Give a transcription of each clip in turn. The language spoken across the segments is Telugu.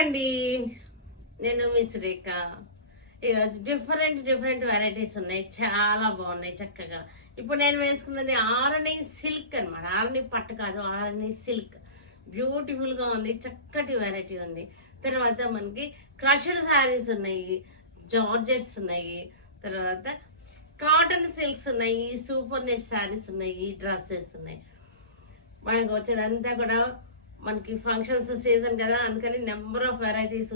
అండి, నేను మీ శ్రీక. ఈరోజు డిఫరెంట్ వెరైటీస్ ఉన్నాయి, చాలా బాగున్నాయి చక్కగా. ఇప్పుడు నేను వేసుకున్నది ఆరణి సిల్క్ అనమాట. ఆరణి పట్టు కాదు, ఆరణి సిల్క్. బ్యూటిఫుల్గా ఉంది, చక్కటి వెరైటీ ఉంది. తర్వాత మనకి క్రషడ్ శారీస్ ఉన్నాయి, జార్జెట్స్ ఉన్నాయి, తర్వాత కాటన్ సిల్క్స్ ఉన్నాయి, సూపర్ నెట్ శారీస్ ఉన్నాయి, డ్రెస్సెస్ ఉన్నాయి. మనకు వచ్చేదంతా కూడా మనకి ఫంక్షన్స్ సీజన్ కదా, అందుకని నెంబర్ ఆఫ్ వెరైటీస్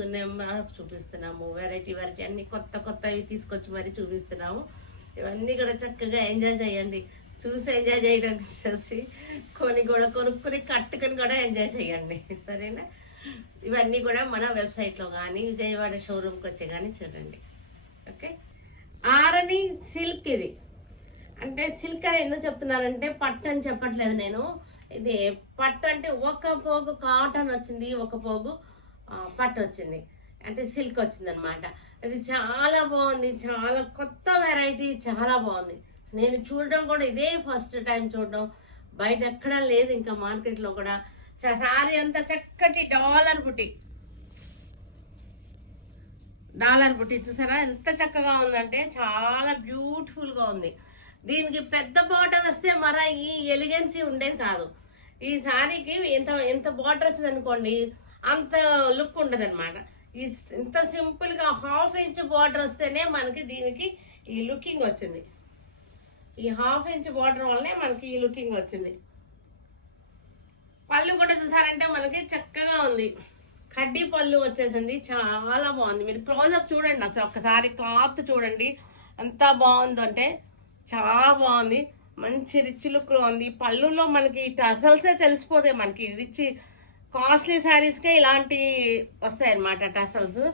చూపిస్తున్నాము. వెరైటీ అన్ని కొత్తవి తీసుకొచ్చి మరి చూపిస్తున్నాము. ఇవన్నీ కూడా చక్కగా ఎంజాయ్ చేయండి. చూసి ఎంజాయ్ చేయడానికి వచ్చేసి కొనుక్కుని కట్టుకొని కూడా ఎంజాయ్ చేయండి, సరేనా? ఇవన్నీ కూడా మన వెబ్సైట్లో కానీ విజయవాడ షోరూమ్కి వచ్చి కానీ చూడండి, ఓకే? ఆరణి సిల్క్. ఇది అంటే సిల్క్ అని ఎందుకు చెప్తున్నానంటే పట్టు అని చెప్పట్లేదు నేను. ఇది పట్టు అంటే ఒక పోగు కాటన్ వచ్చింది, ఒక పోగు పట్టు వచ్చింది, అంటే సిల్క్ వచ్చింది అనమాట. అది చాలా బాగుంది, చాలా కొత్త వెరైటీ, చాలా బాగుంది. నేను చూడడం కూడా ఇదే ఫస్ట్ టైం చూడడం, బయట ఎక్కడా లేదు ఇంకా మార్కెట్లో కూడా. సారీ అంతా చక్కటి డాలర్ బుట్టి చూసారా ఎంత చక్కగా ఉందంటే, చాలా బ్యూటిఫుల్గా ఉంది. దీనికి పెద్ద బార్డర్ వస్తే మరి ఈ ఎలిగెన్సీ ఉండేది కాదు. ఈ శారీకి ఎంత బార్డర్ వచ్చింది అనుకోండి, అంత లుక్ ఉండదు అనమాట. ఇంత సింపుల్గా 1/2 ఇంచ్ బార్డర్ వస్తేనే మనకి దీనికి ఈ లుకింగ్ వచ్చింది. ఈ 1/2 ఇంచ్ బార్డర్ వల్లనే మనకి ఈ లుకింగ్ వచ్చింది. పళ్ళు కూడా చూసారంటే మనకి చక్కగా ఉంది, కడ్డీ పళ్ళు వచ్చేసింది, చాలా బాగుంది. మీరు క్లోజప్ చూడండి, అసలు ఒక్కసారి క్లాత్ చూడండి ఎంత బాగుందంటే, చాలా బాగుంది. మంచి రిచ్ లుక్లో ఉంది. పళ్ళులో మనకి టసల్సే తెలిసిపోతాయి. మనకి రిచ్ కాస్ట్లీ శారీస్కే ఇలాంటి వస్తాయి అన్నమాట టసల్స్.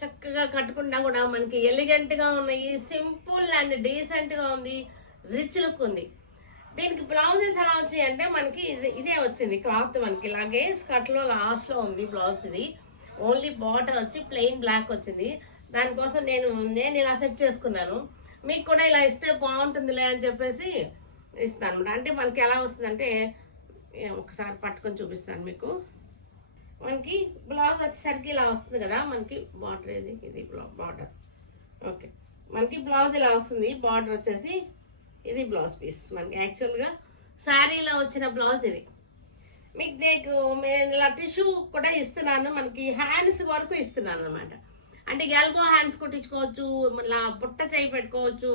చక్కగా కట్టుకున్నా కూడా మనకి ఎలిగెంట్గా ఉన్నాయి, సింపుల్ అండ్ డీసెంట్గా ఉంది, రిచ్ లుక్ ఉంది. దీనికి బ్లౌజెస్ ఎలా వచ్చాయి అంటే మనకి ఇదే వచ్చింది క్లాత్. మనకి ఇలాగే స్కర్ట్లో లాస్ట్లో ఉంది బ్లౌజ్. ఇది ఓన్లీ బార్డర్ వచ్చి ప్లెయిన్ బ్లాక్ వచ్చింది. దానికోసం నేను ఇలా సెట్ చేసుకున్నాను. మీకు కూడా ఇలా ఇస్తే బాగుంటుందిలే అని చెప్పేసి ఇస్తాను అనమాట. అంటే మనకి ఎలా వస్తుందంటే, ఒకసారి పట్టుకొని చూపిస్తాను మీకు. మనకి బ్లౌజ్ వచ్చేసరికి ఇలా వస్తుంది కదా, మనకి బార్డర్ ఇది బార్డర్, ఓకే. మనకి బ్లౌజ్ ఇలా వస్తుంది, బార్డర్ వచ్చేసి ఇది బ్లౌజ్ పీస్. మనకి యాక్చువల్గా శారీలో వచ్చిన బ్లౌజ్ ఇది. మీకు నేను ఇలా టిష్యూ కూడా ఇస్తున్నాను, మనకి హ్యాండ్స్ వరకు ఇస్తున్నాను అనమాట. అంటే ఎల్బో హ్యాండ్స్ కుట్టించుకోవచ్చు, ఇలా బుట్ట చేయి పెట్టుకోవచ్చు,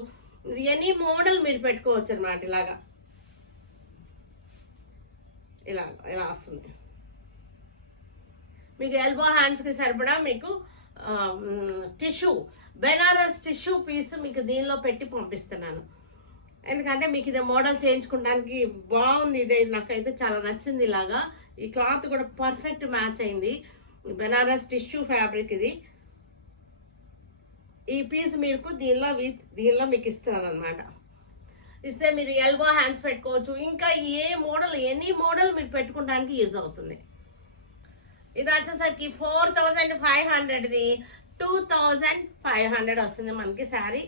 ఎనీ మోడల్ మీరు పెట్టుకోవచ్చు అనమాట. ఇలా వస్తుంది మీకు ఎల్బో హ్యాండ్స్కి సరిపడా. మీకు టిష్యూ, బెనారస్ టిష్యూ పీస్ మీకు దీనిలో పెట్టి పంపిస్తున్నాను. ఎందుకంటే మీకు ఇది మోడల్ చేయించుకోవడానికి బాగుంది. ఇదే నాకైతే చాలా నచ్చింది. ఇలాగా ఈ క్లాత్ కూడా పర్ఫెక్ట్ మ్యాచ్ అయింది. బెనారస్ టిష్యూ ఫ్యాబ్రిక్ ఇది. ఈ పీస్ మీకు దీనిలో మీకు ఇస్తున్నాను అనమాట. ఇస్తే మీరు ఎల్బో హ్యాండ్స్ పెట్టుకోవచ్చు, ఇంకా ఎనీ మోడల్ మీరు పెట్టుకోవడానికి యూజ్ అవుతుంది. ఇది వచ్చేసరికి 4500ది 2500 వస్తుంది మనకి శారీ.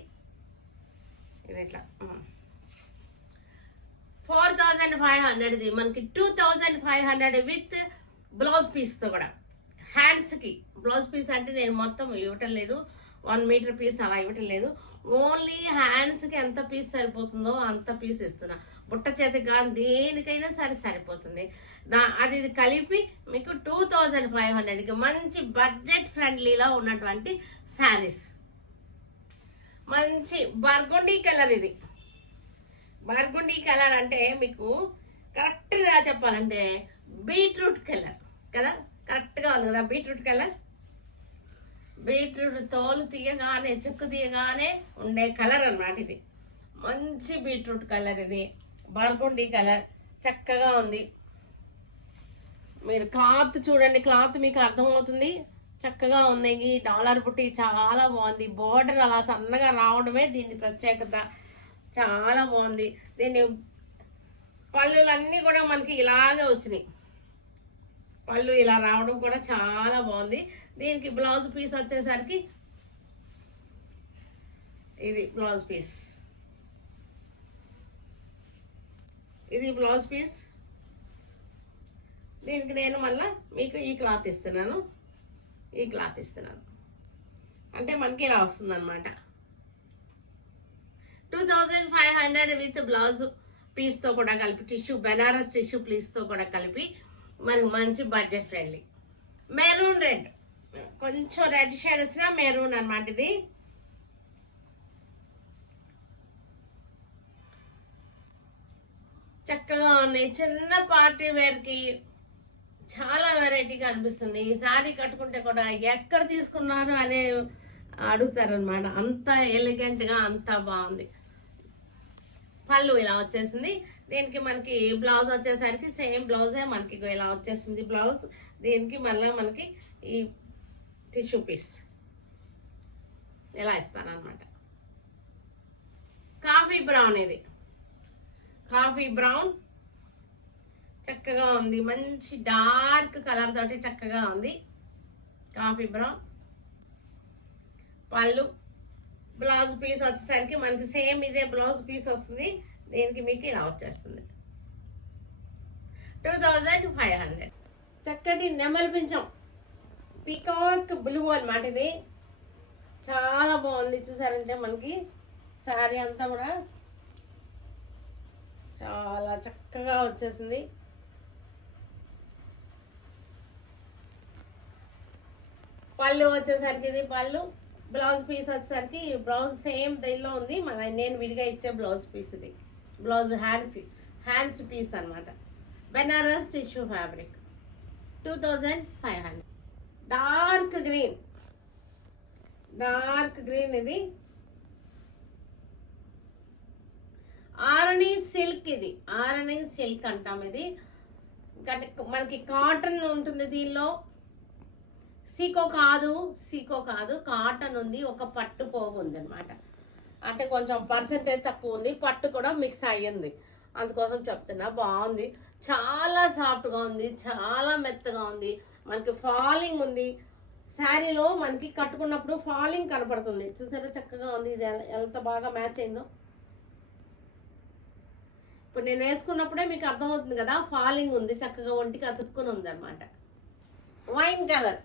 ఇది ఇట్లా 4500ది మనకి 2500 విత్ బ్లౌజ్ పీస్తో కూడా. హ్యాండ్స్కి బ్లౌజ్ పీస్ అంటే నేను మొత్తం ఇవ్వటం లేదు, 1 మీటర్ పీస్ అలా ఇవ్వటం లేదు. ఓన్లీ హ్యాండ్స్కి ఎంత పీస్ సరిపోతుందో అంత పీస్ ఇస్తున్నా. బుట్ట చేతికి కానీ దేనికైనా సరిపోతుంది. అది కలిపి మీకు 2500కి మంచి బడ్జెట్ ఫ్రెండ్లీలో ఉన్నటువంటి శారీస్. మంచి బర్గుండీ కలర్. ఇది బర్గుండీ కలర్ అంటే మీకు కరెక్ట్గా చెప్పాలంటే బీట్రూట్ కలర్ కదా, కరెక్ట్గా ఉంది కదా బీట్రూట్ కలర్. బీట్రూట్ తోలు తీయగానే, చెక్కు తీయగానే ఉండే కలర్ అన్నమాట ఇది. మంచి బీట్రూట్ కలర్, ఇది బర్గుండీ కలర్, చక్కగా ఉంది. మీరు క్లాత్ చూడండి, క్లాత్ మీకు అర్థమవుతుంది, చక్కగా ఉన్నాయి. డాలర్ బుట్టి చాలా బాగుంది. బోర్డర్ అలా సన్నగా రావడమే దీని ప్రత్యేకత, చాలా బాగుంది. దీని పళ్ళులన్నీ కూడా మనకి ఇలాగే వచ్చినాయి. పళ్ళు ఇలా రావడం కూడా చాలా బాగుంది. దీనికి బ్లౌజ్ పీస్ వచ్చేసరికి ఇది బ్లౌజ్ పీస్. ఇది బ్లౌజ్ పీస్. దీనికి నేను మళ్ళీ మీకు ఈ క్లాత్ ఇస్తున్నాను, అంటే మనకి ఇలా వస్తుందన్నమాట. 2500 విత్ బ్లౌజ్ పీస్తో కూడా కలిపి, బెనారస్ టిష్యూ పీస్తో కూడా కలిపి మనకి మంచి బడ్జెట్ ఫ్రెండ్లీ. మెరూన్ రెడ్, కొంచెం రెడ్ షేడ్ వచ్చిన మెరూన్ అనమాట. ఇది చక్కగా ఉన్నాయి. చిన్న పార్టీ వేర్కి చాలా వెరైటీగా అనిపిస్తుంది. ఈ సారీ కట్టుకుంటే కూడా ఎక్కడ తీసుకున్నారు అని అడుగుతారనమాట. అంత ఎలిగెంట్గా, అంత బాగుంది. పళ్ళు ఇలా వచ్చేసింది. దీనికి మనకి బ్లౌజ్ వచ్చేసరికి సేమ్ బ్లౌజే మనకి ఇలా వచ్చేసింది బ్లౌజ్. దీనికి మళ్ళీ మనకి ఈ టిష్యూ పీస్ ఇలా ఇస్తానమాట. కాఫీ బ్రౌన్, ఇది కాఫీ బ్రౌన్ చక్కగా ఉంది. మంచి డార్క్ కలర్ తోటి చక్కగా ఉంది కాఫీ బ్రౌన్. పళ్ళు, బ్లౌజ్ పీస్ వచ్చేసరికి మనకి సేమ్ ఇదే బ్లౌజ్ పీస్ వస్తుంది. దీనికి మీకు ఇలా వచ్చేస్తుంది 2500. చక్కటి నెమలి పింఛం పీకాక్ బ్లూ అనమాట. ఇది చాలా బాగుంది. చూసారంటే మనకి శారీ అంతా కూడా చాలా చక్కగా వచ్చేసింది. పళ్ళు వచ్చేసరికి ఇది పళ్ళు, బ్లౌజ్ పీస్ వచ్చేసరికి బ్లౌజ్ సేమ్ దీనిలో ఉంది. నేను విడిగా ఇచ్చే బ్లౌజ్ పీస్. ఇది బ్లౌజ్ హ్యాండ్స్ పీస్ అనమాట. Banaras tissue fabric 2500. Dark green, ఇది ఆరణి సిల్క్. ఇది ఆరణి సిల్క్ అంటాం. ఇది మనకి కాటన్ ఉంటుంది దీనిలో. సీకో కాదు కాటన్ ఉంది. ఒక పట్టు పోగు ఉంది అనమాట. అంటే కొంచెం పర్సెంటేజ్ తక్కువ ఉంది, పట్టు కూడా మిక్స్ అయ్యింది, అందుకోసం చెప్తున్నా. బాగుంది, చాలా సాఫ్ట్గా ఉంది, చాలా మెత్తగా ఉంది. మనకి ఫాలింగ్ ఉంది శారీలో. మనకి కట్టుకున్నప్పుడు ఫాలింగ్ కనపడుతుంది. చూసారా చక్కగా ఉంది. ఇది ఎంత బాగా మ్యాచ్ అయిందో. ఇప్పుడు నేను వేసుకున్నప్పుడే మీకు అర్థమవుతుంది కదా, ఫాలింగ్ ఉంది, చక్కగా ఒంటికి అతుక్కుని ఉంది అనమాట. Wine colour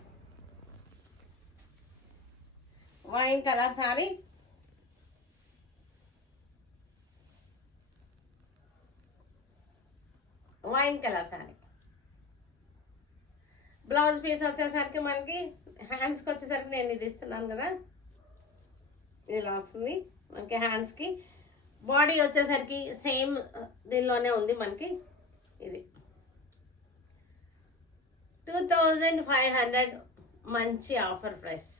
sari. Wine colour sari. Blouse piece వచ్చేసరికి మనకి హ్యాండ్స్కి వచ్చేసరికి నేను ఇది ఇస్తున్నాను కదా, ఇలా వస్తుంది మనకి హ్యాండ్స్కి. బాడీ వచ్చేసరికి సేమ్ దీనిలోనే ఉంది మనకి. ఇది 2500, మంచి ఆఫర్ ప్రైస్.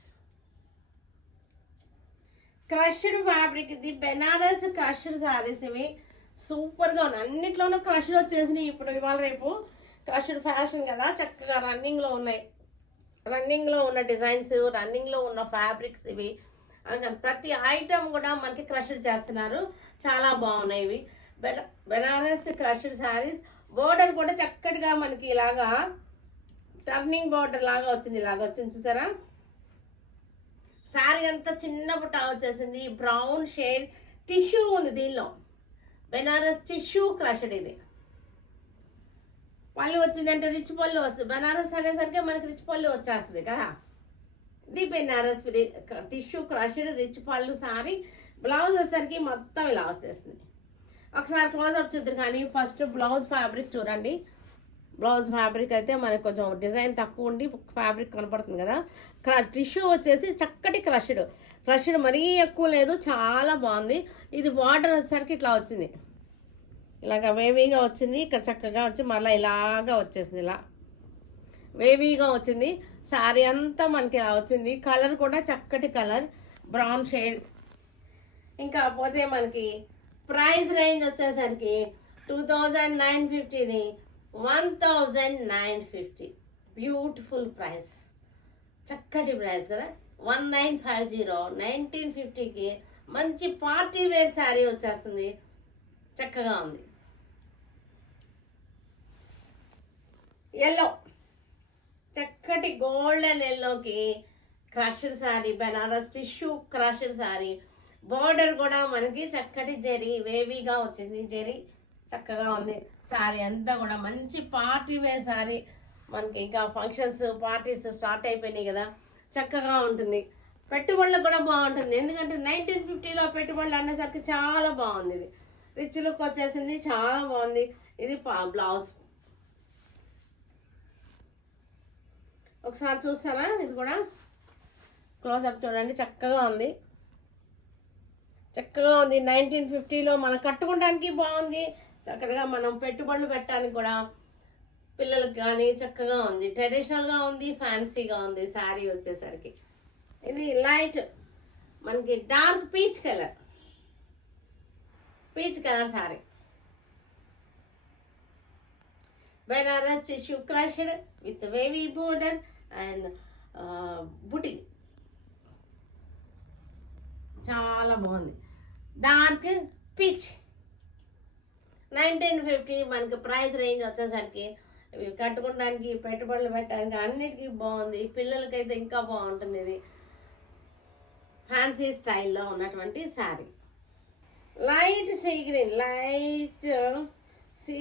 క్రష్డ్ ఫ్యాబ్రిక్, ఇది బెనారస్ క్రష్డ్ శారీస్. ఇవి సూపర్గా ఉన్నాయి. అన్నిట్లోనూ క్రష్డ్ వచ్చేసినాయి. ఇప్పుడు ఇవాళ రేపు క్రష్డ్ ఫ్యాషన్ కదా, చక్కగా రన్నింగ్లో ఉన్నాయి. రన్నింగ్లో ఉన్న డిజైన్స్, రన్నింగ్లో ఉన్న ఫ్యాబ్రిక్స్ ఇవి. అందుకని ప్రతి ఐటమ్ కూడా మనకి క్రష్డ్ చేస్తున్నారు. చాలా బాగున్నాయి ఇవి. బెనారస్ క్రష్డ్ శారీస్. బోర్డర్ కూడా చక్కటిగా మనకి ఇలాగా టర్నింగ్ బోర్డర్ లాగా వచ్చింది. ఇలాగా వచ్చింది చూసారా. శారీ అంతా చిన్న బుట్ట వచ్చేసింది. బ్రౌన్ షేడ్ టిష్యూ ఉంది దీనిలో. Banaras tissue crushed. ఇది పళ్ళు వచ్చిందంటే రిచ్ పళ్ళు వస్తుంది. బెనారస్ అనేసరికి మనకి రిచ్ పళ్ళు వచ్చేస్తుంది కదా. ఇది బెనారస్ టిష్యూ క్రష్డ్ రిచ్ పళ్ళు సారీ. బ్లౌజ్ వచ్చేసరికి మొత్తం ఇలా వచ్చేస్తుంది. ఒకసారి క్లోజ్అప్ చూద్దరు కానీ ఫస్ట్ బ్లౌజ్ ఫ్యాబ్రిక్ చూడండి. బ్లౌజ్ ఫ్యాబ్రిక్ అయితే మనకి కొంచెం డిజైన్ తక్కువ ఉండి ఫ్యాబ్రిక్ కనపడుతుంది కదా. టిష్యూ వచ్చేసి చక్కటి క్రష్డ్ మరీ ఎక్కువ లేదు, చాలా బాగుంది. ఇది బార్డర్ వచ్చేసరికి ఇట్లా వచ్చింది, ఇలాగ వేవీగా వచ్చింది. ఇక్కడ చక్కగా వచ్చి మళ్ళీ ఇలాగా వచ్చేసింది, ఇలా వేవీగా వచ్చింది. శారీ అంతా మనకి ఇలా వచ్చింది. కలర్ కూడా చక్కటి కలర్, బ్రౌన్ షేడ్. ఇంకా పోతే మనకి ప్రైస్ రేంజ్ వచ్చేసరికి 2950. ఇది 1950. బ్యూటిఫుల్ ప్రైస్, చక్కటి ప్రైస్ కదా. 1950, 1950కి మంచి పార్టీ వేర్ శారీ వచ్చేస్తుంది. చక్కగా ఉంది. ఎల్లో, చక్కటి గోల్డెన్ ఎల్లోకి crushed sari, Banaras tissue crushed sari. Border కూడా మనకి చక్కటి జరీ వేవీగా వచ్చింది. జరీ చక్కగా ఉంది. శారీ అంతా కూడా మంచి పార్టీ వేర్ శారీ. మనకి ఇంకా ఫంక్షన్స్ పార్టీస్ స్టార్ట్ అయిపోయినాయి కదా, చక్కగా ఉంటుంది. పెట్టుబడులకు కూడా బాగుంటుంది, ఎందుకంటే 1950లో పెట్టుబడులు అనేసరికి చాలా బాగుంది. ఇది రిచ్ లుక్ వచ్చేసింది, చాలా బాగుంది. ఇది బ్లౌజ్. ఒకసారి చూస్తారా, ఇది కూడా క్లోజప్ చూడండి, చక్కగా ఉంది, చక్కగా ఉంది. 1950లో మనం కట్టుకోవడానికి బాగుంది, చక్కగా మనం పెట్టుబడులు పెట్టడానికి కూడా పిల్లలకి కానీ చక్కగా ఉంది. ట్రెడిషనల్గా ఉంది, ఫ్యాన్సీగా ఉంది శారీ వచ్చేసరికి. ఇది లైట్ మనకి dark peach colour sari. Banaras tissue crushed with wavy border and బుటీ. చాలా బాగుంది, డార్క్ పీచ్. 1950 మనకి ప్రైస్ రేంజ్ వచ్చేసరికి కట్టుకోవడానికి పెట్టుబడులు పెట్టడానికి అన్నిటికీ బాగుంది. పిల్లలకైతే ఇంకా బాగుంటుంది. ఇది ఫ్యాన్సీ స్టైల్లో ఉన్నటువంటి శారీ. లైట్ సీ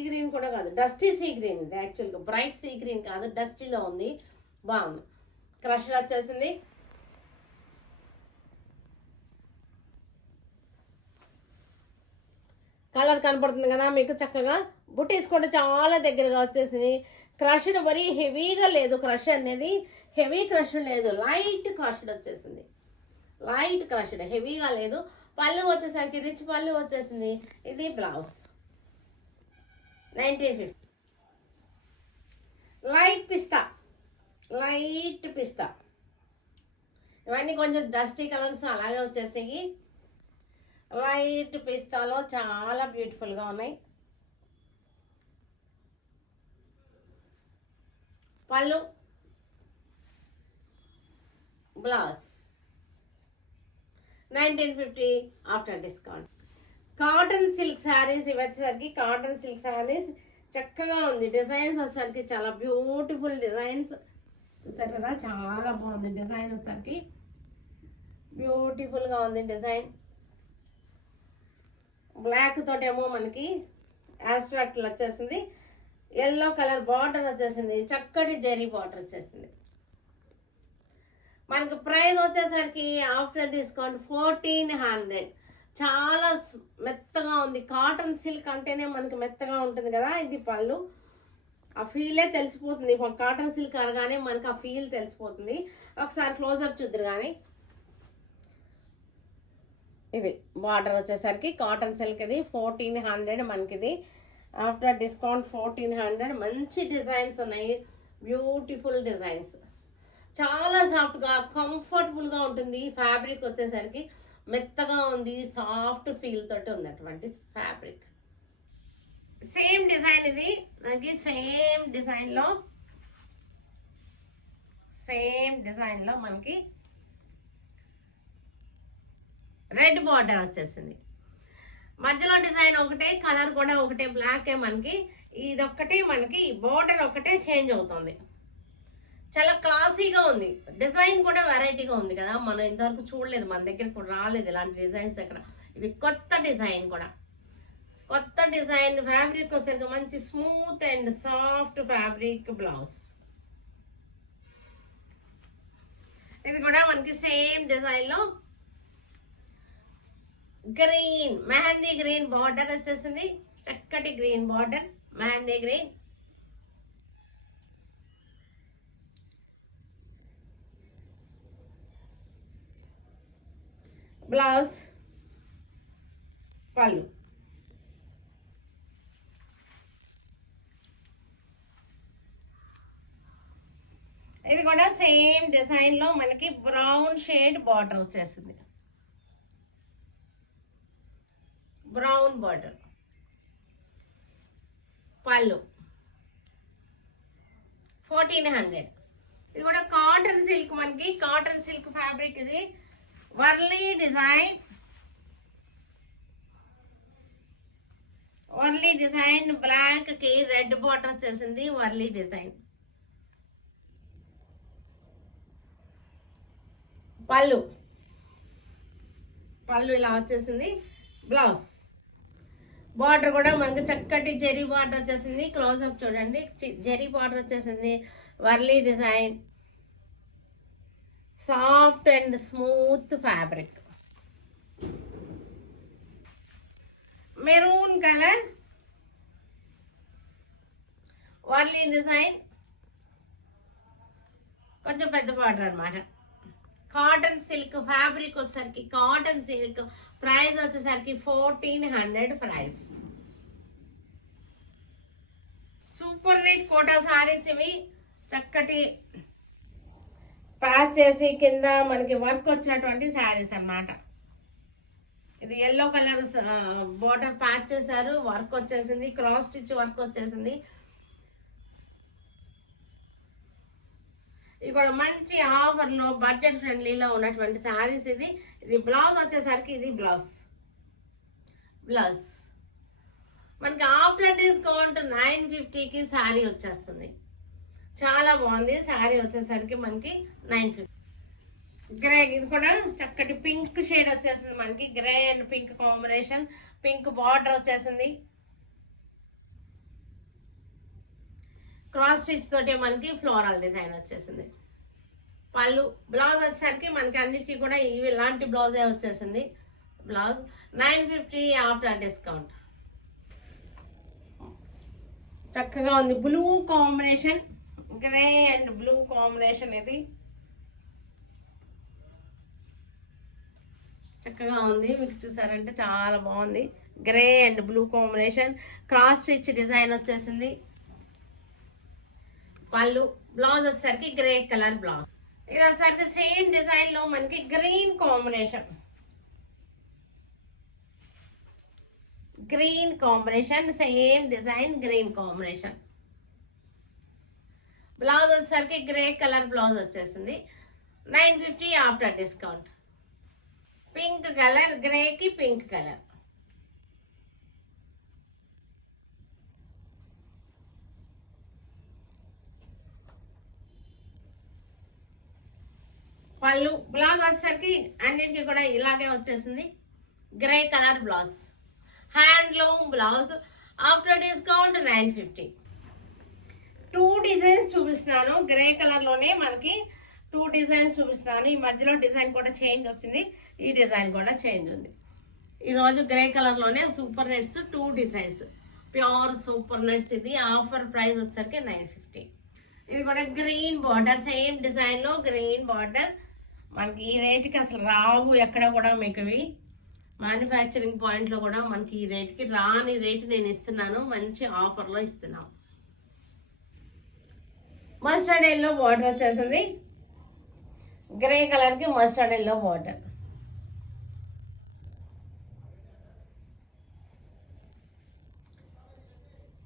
గ్రీన్ కూడా కాదు, డస్టీ సీ గ్రీన్. ఇది యాక్చువల్గా బ్రైట్ సీ గ్రీన్ కాదు, డస్టీలో ఉంది, బాగుంది. క్రష్ వచ్చేసింది. కలర్ కనపడుతుంది కదా మీకు, చక్కగా బుటీస్ కూడా చాలా దగ్గరగా వచ్చేసింది. క్రష్డ్ మరీ హెవీగా లేదు, క్రష్ అనేది హెవీ క్రష్ లేదు, లైట్ క్రష్డ్ వచ్చేసింది. లైట్ క్రష్డ్, హెవీగా లేదు. పళ్ళు వచ్చేసరికి రిచ్ పళ్ళు వచ్చేసింది. ఇది బ్లౌజ్. 1950 లైట్ పిస్తా. ఇవన్నీ కొంచెం డస్టీ కలర్స్ అలాగే వచ్చేసినాయి. లైట్ పిస్తాలో చాలా బ్యూటిఫుల్గా ఉన్నాయి. పళ్ళు, blouse. 1950 after discount. Cotton silk saris ఇవి వచ్చేసరికి, కాటన్ సిల్క్ శారీస్ చక్కగా ఉంది. డిజైన్స్ వచ్చేసరికి చాలా బ్యూటిఫుల్ డిజైన్స్, చూసారు కదా, చాలా బాగుంది డిజైన్. వచ్చేసరికి బ్యూటిఫుల్గా ఉంది డిజైన్. బ్లాక్ తోటేమో మనకి యాబ్స్ట్రాక్ట్ వచ్చేసింది. ఎల్లో కలర్ బార్డర్ వచ్చేసింది, చక్కటి జరీ బార్డర్ వచ్చేసింది. మనకి ప్రైస్ వచ్చేసరికి ఆఫ్టర్ డిస్కౌంట్ 1400. చాలా మెత్తగా ఉంది. కాటన్ సిల్క్ అంటేనే మనకి మెత్తగా ఉంటుంది కదా. ఇది పళ్ళు, ఆ ఫీలే తెలిసిపోతుంది. కాటన్ సిల్క్ అనగానే మనకి ఆ ఫీల్ తెలిసిపోతుంది. ఒకసారి క్లోజప్ చూద్దరు కానీ. ఇది బార్డర్ వచ్చేసరికి కాటన్ సిల్క్. ఇది 1400 మనకి. ఇది ఆఫ్టర్ డిస్కౌంట్ 1400. మంచి డిజైన్స్ ఉన్నాయి, బ్యూటిఫుల్ డిజైన్స్. చాలా సాఫ్ట్గా కంఫర్టబుల్గా ఉంటుంది. ఫ్యాబ్రిక్ వచ్చేసరికి మెత్తగా ఉంది, సాఫ్ట్ ఫీల్ తోటి ఉన్నటువంటి ఫ్యాబ్రిక్. సేమ్ డిజైన్ ఇది మనకి, సేమ్ డిజైన్లో మనకి రెడ్ బార్డర్ వచ్చేసింది. మధ్యలో డిజైన్ ఒకటే, కలర్ కూడా ఒకటే, బ్లాకే మనకి. ఇదొక్కటి మనకి బార్డర్ ఒకటే చేంజ్ అవుతుంది. చాలా క్లాసీగా ఉంది. డిజైన్ కూడా వెరైటీగా ఉంది కదా, మనం ఇంతవరకు చూడలేదు, మన దగ్గర ఇప్పుడు రాలేదు ఇలాంటి డిజైన్స్ ఎక్కడ. ఇది కొత్త డిజైన్ కూడా, కొత్త డిజైన్. ఫ్యాబ్రిక్ వచ్చేసరికి మంచి smooth and soft fabric. Blouse. ఇది కూడా మనకి సేమ్ డిజైన్లో గ్రీన్, మెహందీ గ్రీన్ బార్డర్ వచ్చేసింది. చక్కటి green border, mehndi green. Blouse, పళ్ళు. ఇది కూడా సేమ్ డిజైన్లో మనకి బ్రౌన్ షేడ్ బార్డర్ వచ్చేసింది. బ్రౌన్ బార్డర్, పళ్ళు. 1400. ఇది కూడా కాటన్ సిల్క్ మనకి, కాటన్ సిల్క్ ఫ్యాబ్రిక్. ఇది వర్లీ డిజైన్, బ్లాక్ కి రెడ్ బార్డర్ వచ్చేసింది. వర్లీ డిజైన్. పళ్ళు ఇలా వచ్చేసింది. బ్లౌజ్ బార్డర్ కూడా మనకి చక్కటి జెరీ బార్డర్ వచ్చేసింది. క్లోజ్అప్ చూడండి, జెరీ బార్డర్ వచ్చేసింది. Warli design, soft and smooth fabric, maroon colour, Warli design, కొంచెం పెద్ద బార్డర్ అనమాట. కాటన్ సిల్క్ ఫ్యాబ్రిక్ వచ్చేసరికి కాటన్ సిల్క్, ప్రైస్ వచ్చేసరికి 1400 price. Super neat Kota saris ఇవి. చక్కటి ప్యాచ్ చేసి కింద మనకి వర్క్ వచ్చినటువంటి శారీస్ అన్నమాట. ఇది ఎల్లో కలర్ బోర్డర్ ప్యాచ్ చేశారు, వర్క్ వచ్చేసింది, క్రాస్ స్టిచ్ వర్క్ వచ్చేసింది. ఇది కూడా మంచి ఆఫర్లో బడ్జెట్ ఫ్రెండ్లీలో ఉన్నటువంటి శారీస్. ఇది బ్లౌజ్ వచ్చేసరికి ఇది బ్లౌజ్ మనకి ఆఫ్టర్ డిస్కౌంట్ 950కి శారీ వచ్చేస్తుంది. చాలా బాగుంది. శారీ వచ్చేసరికి మనకి 950. గ్రే, ఇది కూడా చక్కటి పింక్ షేడ్ వచ్చేసింది మనకి. Grey and pink combination, pink border వచ్చేసింది. క్రాస్ స్టిచ్ తోటి మనకి ఫ్లోరల్ డిజైన్ వచ్చేసింది. పళ్ళు, బ్లౌజ్ వచ్చేసరికి మనకి అన్నిటికీ కూడా ఇలాంటి బ్లౌజే వచ్చేసింది. Blouse 950 after discount. చక్కగా ఉంది. Blue combination, grey and blue combination. ఇది చక్కగా ఉంది. మీకు చూసారంటే చాలా బాగుంది. Grey and blue combination, cross stitch design వచ్చేసింది. పళ్ళు, బ్లౌజ్ వచ్చేసరికి గ్రే కలర్ బ్లౌజ్. ఇది వచ్చేసరికి సేమ్ డిజైన్ లో మనకి green combination, same design green combination. Blouse వచ్చేసరికి గ్రే కలర్ బ్లౌజ్ వచ్చేసింది. 950 ఆఫ్టర్ డిస్కౌంట్. పింక్ కలర్, గ్రేకి పింక్ కలర్. పళ్ళు, బ్లౌజ్ వచ్చేసరికి అన్నిటికీ కూడా ఇలాగే వచ్చేసింది. Grey colour blouse, handloom blouse. After discount 950. 2 designs చూపిస్తున్నాను. గ్రే కలర్ లోనే మనకి 2 డిజైన్స్ చూపిస్తున్నాను. ఈ మధ్యలో డిజైన్ కూడా చేంజ్ వచ్చింది, ఈ డిజైన్ కూడా చేంజ్ ఉంది. ఈరోజు గ్రే కలర్ లోనే super nets 2 designs, pure super nets. ఇది ఆఫర్ ప్రైస్ వచ్చేసరికి 950. ఇది కూడా గ్రీన్ బార్డర్, సేమ్ డిజైన్ లో గ్రీన్ బార్డర్. మనకి ఈ రేట్కి అసలు రావు ఎక్కడ కూడా. మీకు ఇవి మ్యానుఫ్యాక్చరింగ్ పాయింట్లో కూడా మనకి ఈ రేట్కి రాని రేటు నేను ఇస్తున్నాను. మంచి ఆఫర్లో ఇస్తున్నాను. మస్టర్డ్ ఎల్లో బార్డర్ వచ్చేసింది. గ్రే కలర్కి మస్టర్డ్ ఎల్లో బార్డర్.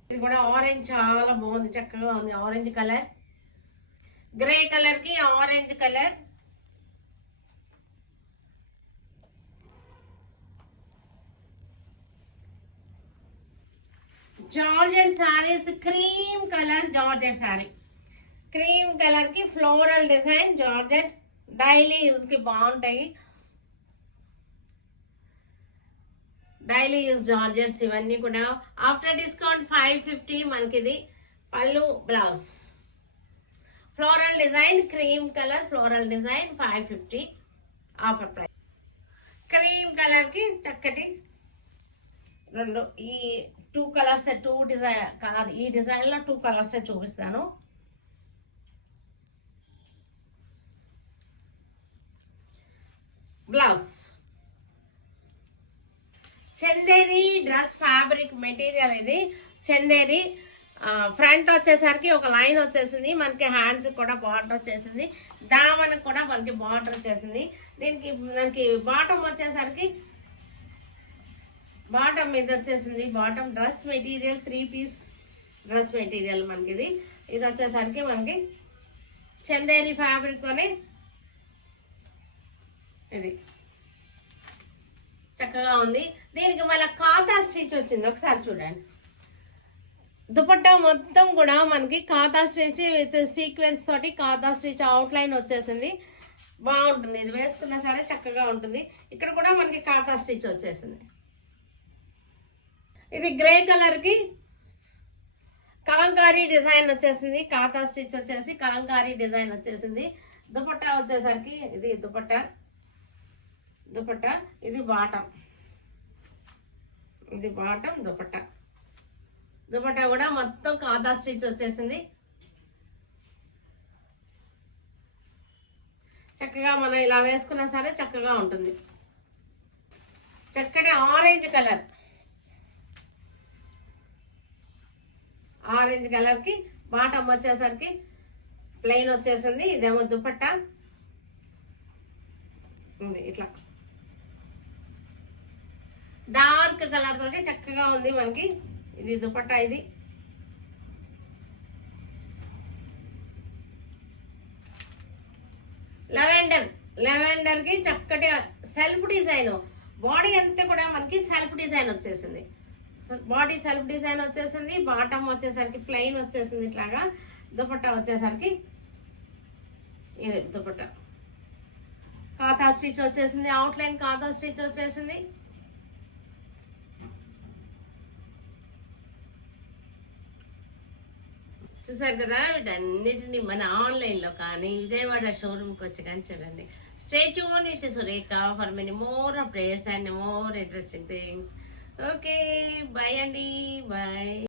ఇది కూడా ఆరెంజ్ చాలా బాగుంది, చక్కగా ఉంది. ఆరెంజ్ కలర్, గ్రే కలర్కి orange colour. Georgette saris, cream colour georgette sari. Cream colour కి floral design georgette. Daily use కి బాగుంటాయి. డైలీ యూజ్ జార్జెట్స్ ఇవన్నీ కూడా. ఆఫ్టర్ డిస్కౌంట్ 550 మనకి. ఇది పళ్ళు, blouse, floral design, cream colour floral design. 550 offer price. Cream colour కి చక్కటి రెండు, ఈ 2 కలర్స్, 2 డిజైన్ కలర్. ఈ డిజైన్ లో 2 కలర్స్ చూపిస్తాను. Blouse, Chanderi dress fabric material. ఇది చందేరి. ఫ్రంట్ వచ్చేసరికి ఒక లైన్ వచ్చేసింది మనకి. హ్యాండ్స్ కూడా బార్డర్ వచ్చేసింది. దామనకు కూడా మనకి బార్డర్ వచ్చేసింది. దీనికి మనకి బాటమ్ వచ్చేసరికి బాటమ్ మీద వచ్చేసింది. Bottom dress material, 3 piece dress material మనకి. ఇది వచ్చేసరికి మనకి చందేరి ఫ్యాబ్రిక్ తోనే ఇది చక్కగా ఉంది. దీనికి మళ్ళీ కాతా స్టిచ్ వచ్చింది, ఒకసారి చూడండి. దుపట్టా మొత్తం కూడా మనకి కాతా స్టిచ్ విత్ సీక్వెన్స్ తోటి కాతా స్టిచ్ అవుట్ లైన్ వచ్చేసింది. బాగుంటుంది. ఇది వేసుకున్నా సరే చక్కగా ఉంటుంది. ఇక్కడ కూడా మనకి కాతా స్టిచ్ వచ్చేసింది. ఇది గ్రే కలర్ కి కలంకారీ డిజైన్ వచ్చేసింది, కాతా స్టిచ్ వచ్చేసి కలంకారీ డిజైన్ వచ్చేసింది. దుపట్టా వచ్చేసరికి ఇది దుపట్టా, ఇది బాటం, ఇది బాటం దుపట్టా. దుపట్టా కూడా మొత్తం కాతా స్టిచ్ వచ్చేసింది. చక్కగా మనం ఇలా వేసుకున్నా సరే చక్కగా ఉంటుంది. చక్కటి ఆరెంజ్ కలర్ కి బాటం వచ్చేసరికి ప్లెయిన్ వచ్చేసింది. ఇదేమో దుపట్టా ఉంది, ఇట్లా డార్క్ కలర్ తోటి చక్కగా ఉంది మనకి. ఇది దుపట్టా, ఇది లెవెండర్ కి చక్కటి సెల్ఫ్ డిజైన్. బాడీ అంతా కూడా మనకి సెల్ఫ్ డిజైన్ వచ్చేసింది. బాడీ సెల్ఫ్ డిజైన్ వచ్చేసింది. బాటమ్ వచ్చేసరికి ప్లెయిన్ వచ్చేసింది. ఇట్లాగా దుపట్టా వచ్చేసరికి ఇది దుపట్టా కాతా స్టిచ్ వచ్చేసింది. అవుట్లైన్ కాతా స్టిచ్ వచ్చేసింది. చూసారు కదా, వీటన్నిటిని మన ఆన్లైన్లో కానీ విజయవాడ షోరూమ్కి వచ్చి కానీ చూడండి. Stay tune with Surekha for many more updates and more interesting things. Okay, bye అండి, బాయ్.